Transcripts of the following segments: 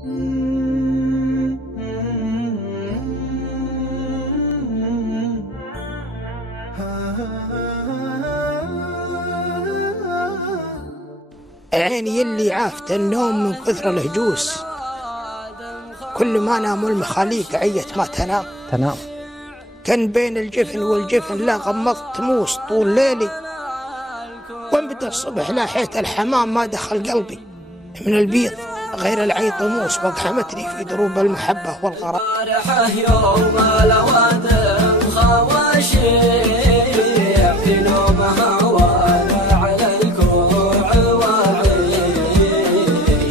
عيني اللي عافت النوم من كثر الهجوس، كل ما نام المخاليق عيت ما تنام. كان بين الجفن والجفن لا غمضت موس طول ليلي، وين بدا الصبح لاحيت الحمام ما دخل قلبي من البيض غير العين طموس، وقحمتني في دروب المحبة والغرام. يوم الوادم خواشيع في نومها وانا على الكوع وعين،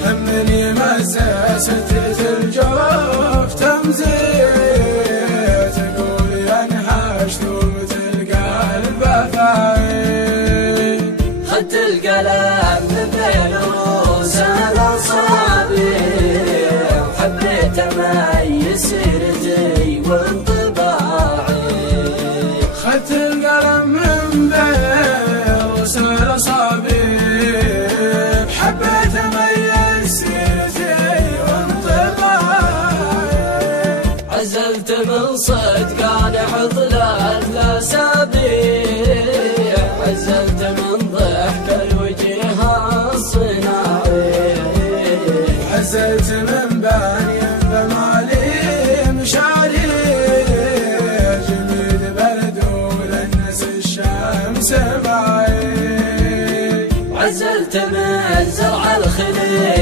همني مسست الجوف تمزيت، تقول ينحشت وتلقى القلب فاين، خدت القلم من بين رؤوس الاصابع، حبيت اميز سيرتي وانطباعي، خدت القلم من بين رؤوس الاصابع، حبيت اميز سيرتي وانطباعي، عزلت من صدق انا عطلات الاسابيع، عزلت من ضحك الوجه الصناعي، عزلت من باني بمالي مشاري، جميل برد ولنس الشمس معي، عزلت من زرع الخليل